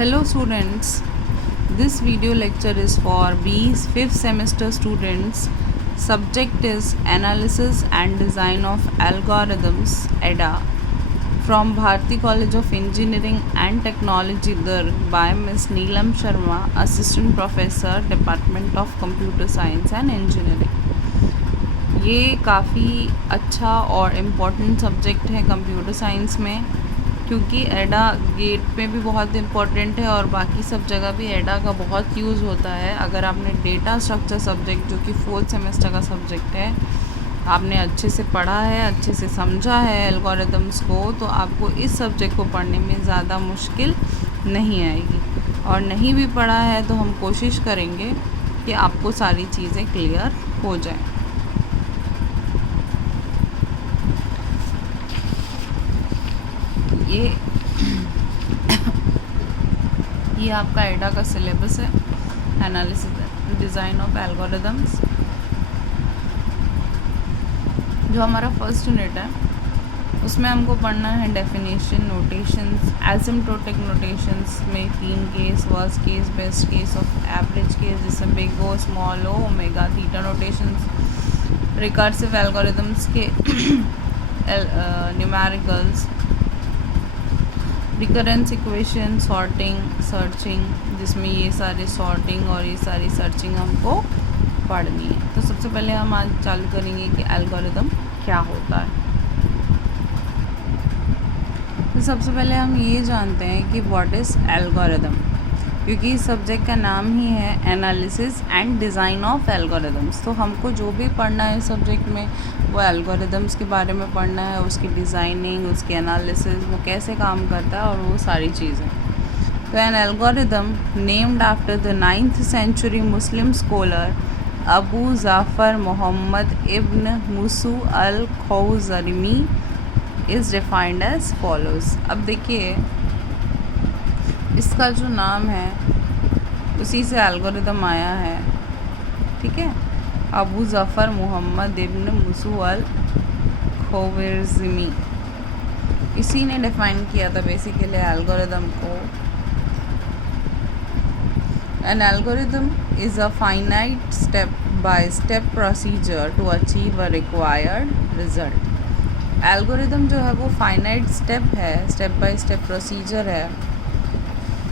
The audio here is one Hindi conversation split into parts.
Hello students, this video lecture is for BE's 5th semester students. Subject is Analysis and Design of Algorithms (ADA) from Bharati College of Engineering and Technology Durg by Ms. Neelam Sharma, Assistant Professor, Department of Computer Science and Engineering. ये काफ़ी अच्छा और इम्पॉर्टेंट सब्जेक्ट है कंप्यूटर साइंस में, क्योंकि एडा गेट में भी बहुत इम्पॉर्टेंट है और बाकी सब जगह भी एडा का बहुत यूज़ होता है। अगर आपने डेटा स्ट्रक्चर सब्जेक्ट, जो कि 4th सेमेस्टर का सब्जेक्ट है, आपने अच्छे से पढ़ा है, अच्छे से समझा है एल्गोरिदम्स को, तो आपको इस सब्जेक्ट को पढ़ने में ज़्यादा मुश्किल नहीं आएगी। और नहीं भी पढ़ा है तो हम कोशिश करेंगे कि आपको सारी चीज़ें क्लियर हो जाएं। ये आपका एडा का सिलेबस है, एनालिसिस डिज़ाइन ऑफ एल्गोरिदम्स। जो हमारा फर्स्ट यूनिट है उसमें हमको पढ़ना है डेफिनेशन, नोटेशंस, एसिम्प्टोटिक नोटेशंस में 3 case, worst case, best case of average case, जिसमें big O, small O, omega, theta notations, recursive algorithms के numericals, recurrence equation, sorting, searching, जिसमें ये सारे सॉर्टिंग और ये सारी सर्चिंग हमको पढ़नी है। तो सबसे पहले हम आज चालू करेंगे कि एल्गोरिदम क्या होता है। तो सबसे पहले हम ये जानते हैं कि व्हाट इज़ एल्गोरिदम, क्योंकि इस सब्जेक्ट का नाम ही है analysis and design of algorithms. तो हमको जो भी पढ़ना है इस सब्जेक्ट में वो एल्गोरिदम्स के बारे में पढ़ना है, उसकी डिज़ाइनिंग, उसकी एनालिसिस, वो कैसे काम करता है और वो सारी चीज़ें। तो an algorithm named after the 9th century Muslim scholar Abu Jafar Muhammad ibn Musa al Khwarizmi is defined as follows. अब देखिए, इसका जो नाम है उसी से एल्गोरिदम आया है, ठीक है। Abu Zafar Mohammad ibn Musa al ख़ौज़रमी, इसी ने डिफ़ाइन किया था बेसिकली एल्गोरिदम को। An algorithm is a finite step by step procedure to achieve a required result. Algorithm जो है वो फाइनाइट स्टेप है, स्टेप बाय स्टेप प्रोसीजर है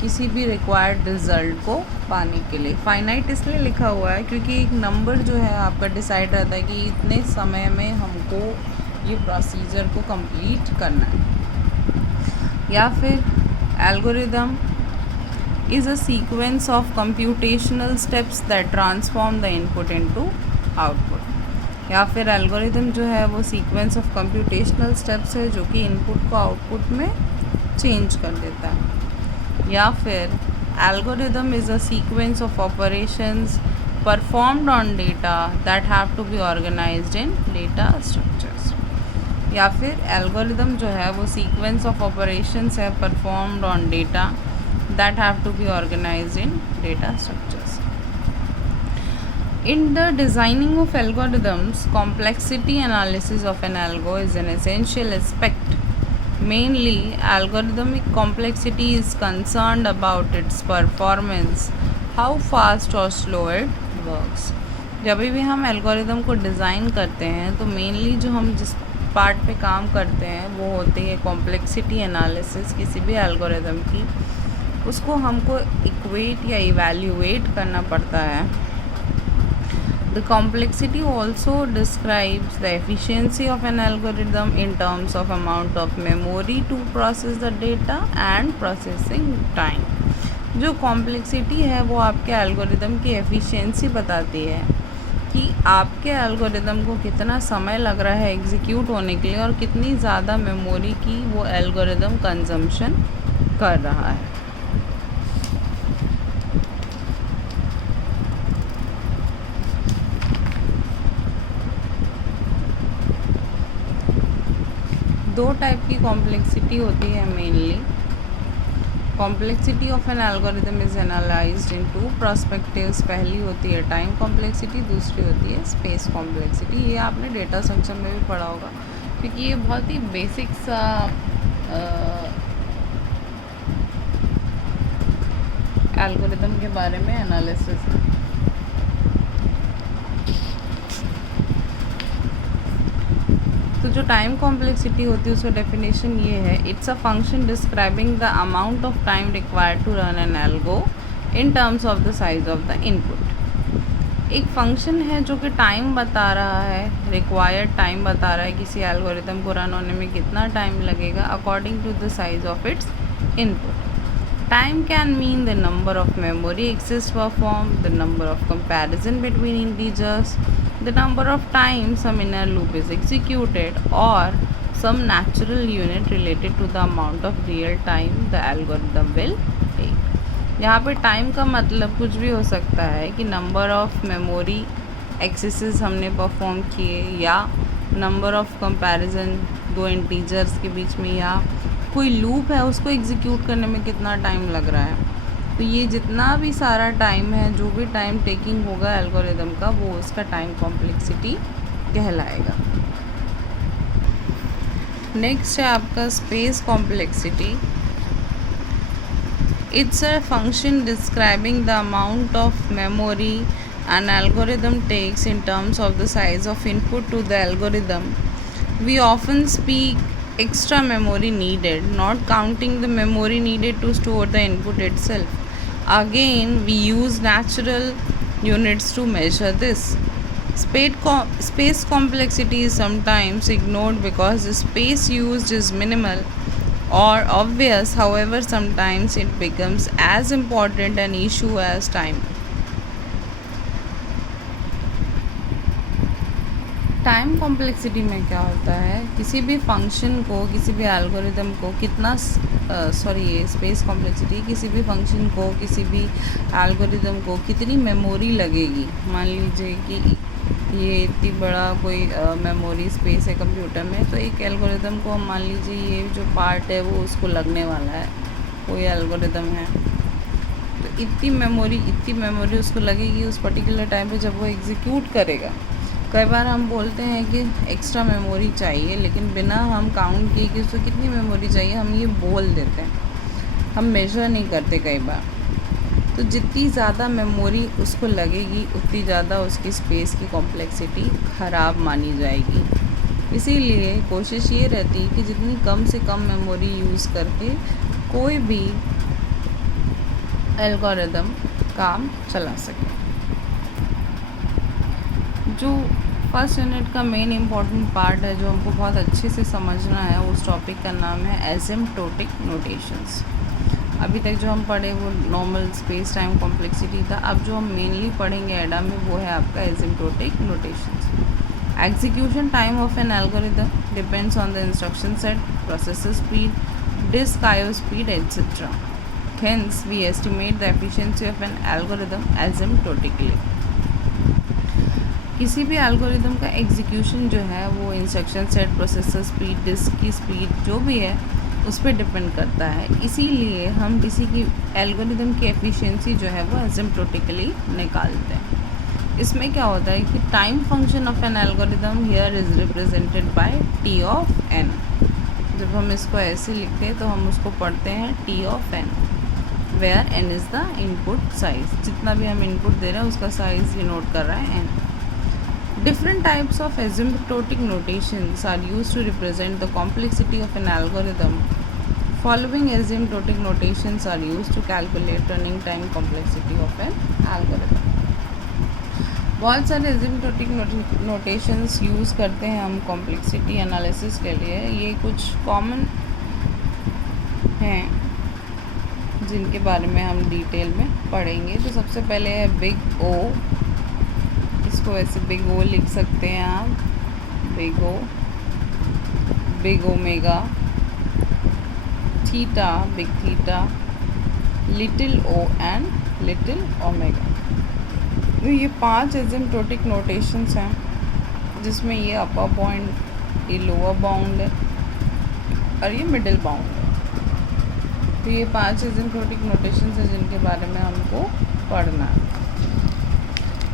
किसी भी रिक्वायर्ड रिज़ल्ट को पाने के लिए। फाइनाइट इसलिए लिखा हुआ है क्योंकि एक नंबर जो है आपका डिसाइड रहता है कि इतने समय में हमको ये प्रोसीजर को कंप्लीट करना है। या फिर algorithm is a sequence of computational steps that transform the input into output. या फिर एल्गोरिदम जो है वो सीक्वेंस ऑफ कंप्यूटेशनल स्टेप्स है जो कि इनपुट को आउटपुट में चेंज कर देता है। या फिर algorithm is a sequence of operations performed on data that have to be organized in data structures। या फिर algorithm जो है वो sequence of operations है performed on data that have to be organized in data structures। In the designing of algorithms, complexity analysis of an algo is an essential aspect। Mainly, algorithmic complexity is concerned about its performance, how fast or slow it works। जब भी हम एल्गोरिदम को डिज़ाइन करते हैं तो मेनली जो हम जिस पार्ट पे काम करते हैं वो होती है कॉम्प्लेक्सिटी एनालिसिस किसी भी एल्गोरिदम की। उसको हमको इक्वेट या इवैल्यूएट करना पड़ता है। The complexity also describes the efficiency of an algorithm in terms of amount of memory to process the data and processing time। जो complexity है वो आपके algorithm की efficiency बताती है कि आपके algorithm को कितना समय लग रहा है execute होने के लिए और कितनी ज़्यादा memory की वो algorithm consumption कर रहा है। दो टाइप की कॉम्प्लेक्सिटी होती है mainly. Complexity of an algorithm is analysed in 2 perspectives. पहली होती है टाइम कॉम्प्लेक्सिटी, दूसरी होती है स्पेस कॉम्प्लेक्सिटी। ये आपने डेटा स्ट्रक्चर में भी पढ़ा होगा, क्योंकि ये बहुत ही बेसिक सा एल्गोरिदम के बारे में एनालिसिस है। तो जो टाइम कॉम्प्लेक्सिटी होती है उसका डेफिनेशन ये है, it's a function describing the amount of time required to run an algo in terms of the size of the input. एक फंक्शन है जो कि टाइम बता रहा है, रिक्वायर्ड टाइम बता रहा है किसी एल्गोरिदम को रन होने में कितना टाइम लगेगा according to the size of its input. Time can mean the number of memory access performed, the number of comparison between integers, the number of times some inner loop is executed, or some natural unit related to the amount of real time the algorithm will take. यहाँ पे टाइम का मतलब कुछ भी हो सकता है कि नंबर ऑफ़ मेमोरी एक्सेसेस हमने परफॉर्म किए, या नंबर ऑफ़ कंपैरिजन दो इंटीजर्स के बीच में, या कोई लूप है उसको एग्जीक्यूट करने में कितना टाइम लग रहा है। तो ये जितना भी सारा टाइम है, जो भी टाइम टेकिंग होगा एल्गोरिदम का, वो उसका टाइम कॉम्प्लेक्सिटी कहलाएगा। नेक्स्ट है आपका space complexity. It's a function describing the amount of memory an algorithm takes in terms of the size of input to the algorithm. We often speak extra memory needed, not counting the memory needed to store the input itself. Again, we use natural units to measure this. Space complexity is sometimes ignored because the space used is minimal or obvious. However, sometimes it becomes as important an issue as time. Time complexity में क्या होता है, किसी भी फंक्शन को, किसी भी एल्गोरिदम को कितना ये स्पेस कॉम्प्लेक्सिटी, किसी भी फंक्शन को, किसी भी एल्गोरिदम को कितनी मेमोरी लगेगी। मान लीजिए कि ये इतनी बड़ा कोई मेमोरी स्पेस है कंप्यूटर में, तो एक एल्गोरिदम को मान लीजिए ये जो पार्ट है वो उसको लगने वाला है, कोई एल्गोरिदम है, तो इतनी मेमोरी उसको लगेगी उस पर्टिकुलर टाइम पे जब वो एग्जीक्यूट करेगा। कई बार हम बोलते हैं कि एक्स्ट्रा मेमोरी चाहिए, लेकिन बिना हम काउंट किए कि उसको कितनी मेमोरी चाहिए हम ये बोल देते हैं, हम मेजर नहीं करते कई बार। तो जितनी ज़्यादा मेमोरी उसको लगेगी उतनी ज़्यादा उसकी स्पेस की कॉम्प्लेक्सिटी ख़राब मानी जाएगी। इसीलिए कोशिश ये रहती है कि जितनी कम से कम मेमोरी यूज़ करके कोई भी एल्गोरिदम काम चला सके। जो फर्स्ट यूनिट का मेन इम्पॉर्टेंट पार्ट है जो हमको बहुत अच्छे से समझना है, उस टॉपिक का नाम है एसिम्प्टोटिक नोटेशंस। अभी तक जो हम पढ़े वो नॉर्मल स्पेस टाइम कॉम्प्लेक्सिटी था। अब जो हम मेनली पढ़ेंगे एडा में वो है आपका asymptotic notations. Execution time of an algorithm depends on the instruction set, processor speed, disk IO speed etcetera. Hence, we estimate the efficiency of an algorithm asymptotically. किसी भी एल्गोरिदम का एग्जीक्यूशन जो है वो instruction set, processor speed, disk की स्पीड जो भी है उस पर डिपेंड करता है। इसीलिए हम किसी की एल्गोरिदम की एफिशिएंसी जो है वो एसिम्प्टोटिकली निकालते हैं। इसमें क्या होता है कि time function of an algorithm here is represented by T of n। जब हम इसको ऐसे लिखते हैं तो हम उसको पढ़ते हैं T of n, where n is the input size. जितना भी हम इनपुट दे रहे हैं उसका साइज डिनोट कर रहा है n। Different types of asymptotic notations are used to represent the complexity of an algorithm. Following asymptotic notations are used to calculate running time complexity of an algorithm. बहुत सारे asymptotic notations यूज़ करते हैं हम complexity analysis के लिए। ये कुछ common हैं जिनके बारे में हम डिटेल में पढ़ेंगे। तो सबसे पहले है बिग O। इसको ऐसे बिग O लिख सकते हैं आप, big O, big omega, theta, big theta, little O and little omega. तो ये 5 एसिम्प्टोटिक नोटेशंस हैं जिसमें ये अपर बाउंड, ये लोअर बाउंड है और ये मिडिल बाउंड है। तो ये 5 एसिम्प्टोटिक नोटेशंस हैं जिनके बारे में हमको पढ़ना है।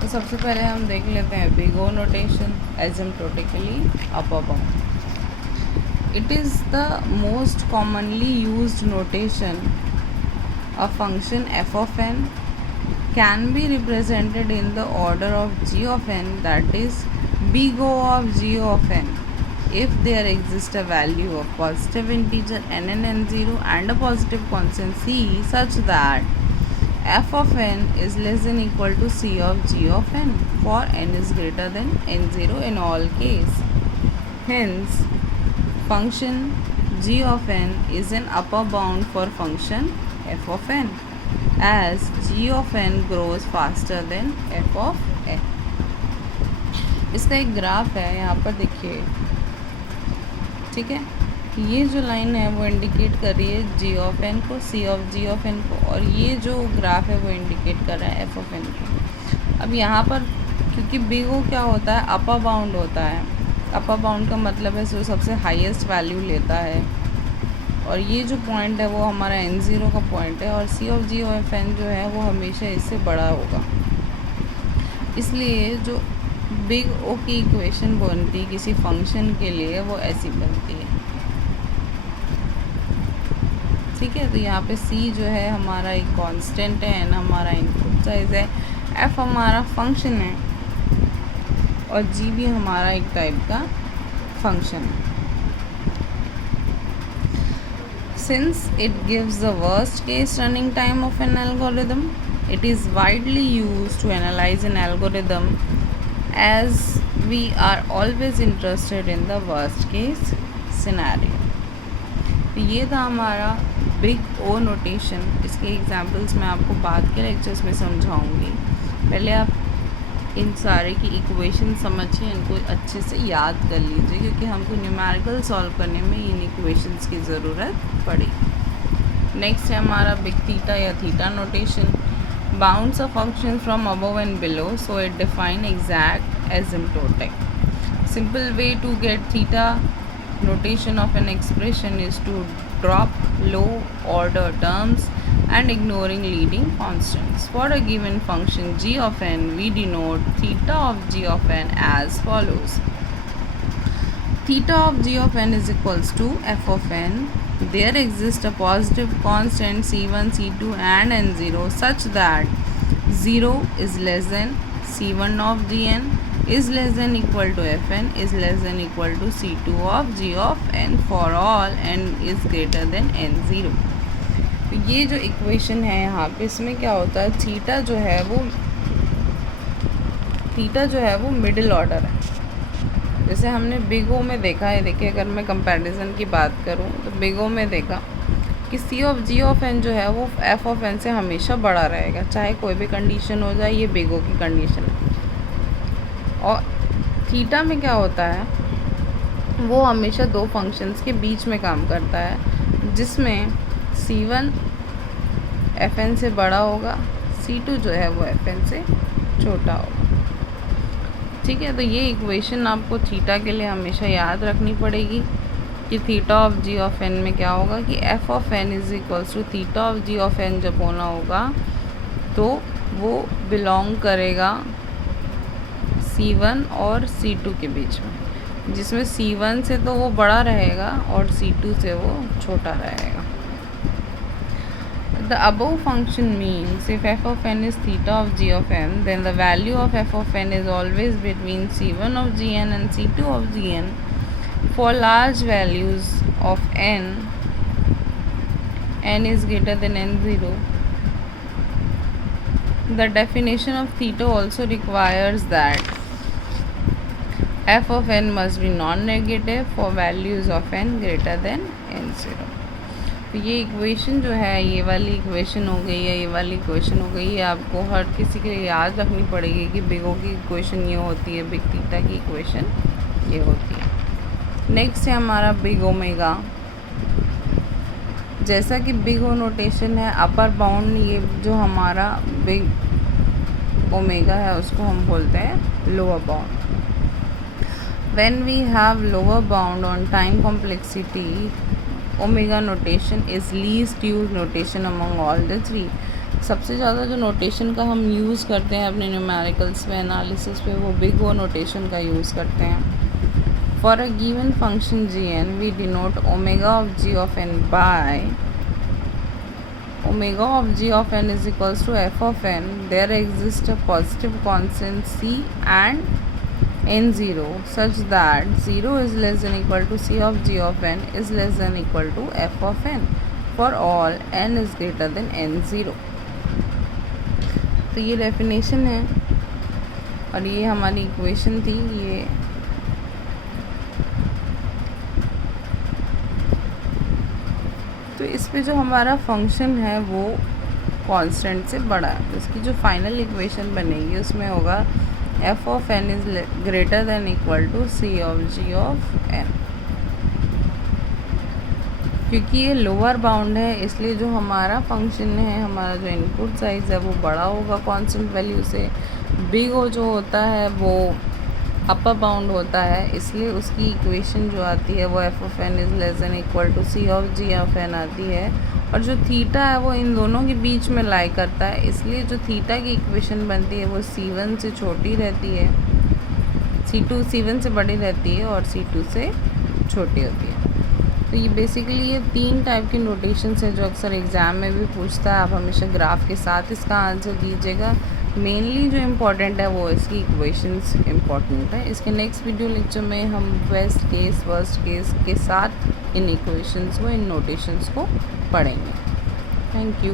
तो सबसे पहले हम देख लेते हैं big O notation, एसिम्प्टोटिकली upper bound. It is the most commonly used notation A function f of n can be represented in the order of g of n, that is big O of g of n, if there exists a value of positive integer n and n0 and a positive constant c such that f of n is less than equal to c of g of n for n is greater than n0 in all case. Hence, function g of n is an upper bound for function f of n as g of n grows faster than f of n. इसका एक ग्राफ है यहाँ पर देखिए, ठीक है। ये जो लाइन है वो इंडिकेट कर रही है जी ऑफ एन को, सी ऑफ जी ऑफ एन को, और ये जो ग्राफ है वो इंडिकेट कर रहा है एफ ऑफ एन को। अब यहाँ पर क्योंकि बिग ओ क्या होता है, अपर बाउंड होता है। अपर बाउंड का मतलब है जो सबसे हाईएस्ट वैल्यू लेता है, और ये जो पॉइंट है वो हमारा n0 का पॉइंट है, और सी ऑफ जी ऑफ एन जो है वो हमेशा इससे बड़ा होगा। इसलिए जो बिग ओ की इक्वेशन बनती है किसी फंक्शन के लिए वो ऐसी बनती है, ठीक है। तो यहाँ पे c जो है हमारा एक कांस्टेंट है, n हमारा इनपुट साइज है, f हमारा फंक्शन है, और g भी हमारा एक टाइप का फंक्शन है। Since it gives the worst case running time of an algorithm, it is widely used to analyze an algorithm, as we are always interested in the worst case scenario. तो ये था हमारा बिग ओ नोटेशन। इसके एग्जांपल्स मैं आपको बाद के लेक्चर्स में समझाऊंगी। पहले आप इन सारे की इक्वेशन समझिए, इनको अच्छे से याद कर लीजिए, क्योंकि हमको न्यूमेरिकल सॉल्व करने में इन इक्वेशंस की ज़रूरत पड़ेगी। नेक्स्ट है हमारा बिग थीटा या theta notation. Bounds a function from above and below, so it define exact asymptotic. Simple way to get theta notation of an expression is to drop low order terms and ignoring leading constants. For a given function g of n, we denote theta of g of n as follows. Theta of g of n is equals to f of n. There exists a positive constant c1, c2 and n0 such that 0 is less than c1 of gn is less than equal to fn is less than equal to c2 of g of n for all n is greater than n0. तो ये जो इक्वेशन है यहाँ पे, इसमें क्या होता है, थीटा जो है वो मिडिल ऑर्डर है। जैसे हमने बिग ओ में देखा है, देखिए अगर मैं कंपैरिजन की बात करूँ तो बिग ओ में देखा कि सी ऑफ जी ऑफ एन जो है वो एफ ऑफ एन से हमेशा बड़ा रहेगा, चाहे कोई भी कंडीशन हो जाए। ये बिग ओ की कंडीशन है। और थीटा में क्या होता है, वो हमेशा दो फंक्शंस के बीच में काम करता है, जिसमें c1 fn से बड़ा होगा, c2 जो है वो fn से छोटा होगा, ठीक है। तो ये इक्वेशन आपको थीटा के लिए हमेशा याद रखनी पड़ेगी कि theta of g of n में क्या होगा कि f of n is equals to theta of g of n जब होना होगा तो वो बिलोंग करेगा C1 और C2 के बीच में, जिसमें C1 से तो वो बड़ा रहेगा और C2 से वो छोटा रहेगा। The above function means if f of n is theta of g of n, then the value of f of n is always between c1 of gn and c2 of gn. For large values of n is greater than n0. The definition of theta also requires that f of n must be non-negative for values of n greater than n0. तो ये इक्वेशन जो है, ये वाली इक्वेशन हो गई है, ये वाली इक्वेशन हो गई है, आपको हर किसी के लिए याद रखनी पड़ेगी कि बिग ओ की इक्वेशन ये होती है, बिग थीटा की इक्वेशन ये होती है। नेक्स्ट है हमारा बिग ओमेगा। जैसा कि बिग ओ नोटेशन है, अपर बाउंड ये जो हमारा बिग ओमेगा है उसको हम बोलते हैं lower bound. When we have lower bound on time complexity, omega notation is least used notation among all the three. सबसे ज़्यादा जो नोटेशन का हम यूज़ करते हैं अपने न्यूमेरिकल्स पे, एनालिसिस पे, वो बिग ओ नोटेशन का यूज़ करते हैं। For a given function g n we denote omega of g of n by omega of g of n is equals to f of n, there exists a positive constant c and n0 such that 0 is less than equal to c of g of n is less than equal to f of n for all n is greater than n0। तो ये डेफिनेशन है और ये हमारी इक्वेशन थी। ये तो इस पे जो हमारा फंक्शन है वो कांस्टेंट से बड़ा है, तो इसकी जो फाइनल इक्वेशन बनेगी उसमें होगा f of n is greater than equal to c of g of n। क्योंकि ये लोअर बाउंड है इसलिए जो हमारा फंक्शन है, हमारा जो इनपुट साइज़ है वो बड़ा होगा कांस्टेंट वैल्यू से। बिग जो होता है वो अपर बाउंड होता है, इसलिए उसकी इक्वेशन जो आती है वो f of n is less than equal to c of g of n आती है। और जो थीटा है वो इन दोनों के बीच में लाई करता है, इसलिए जो थीटा की इक्वेशन बनती है वो c1 से छोटी रहती है, c1 से बड़ी रहती है और c2 से छोटी होती है। तो ये बेसिकली ये 3 टाइप की नोटेशंस है जो अक्सर एग्ज़ाम में भी पूछता है। आप हमेशा ग्राफ के साथ इसका आंसर दीजिएगा। मेनली जो इम्पोर्टेंट है वो इसकी इक्वेशंस इम्पॉर्टेंट है। इसके नेक्स्ट वीडियो लेक्चर में हम बेस्ट केस वर्स्ट केस के साथ इन इक्वेशंस को, इन नोटेशंस को पढ़ेंगे। Thank you.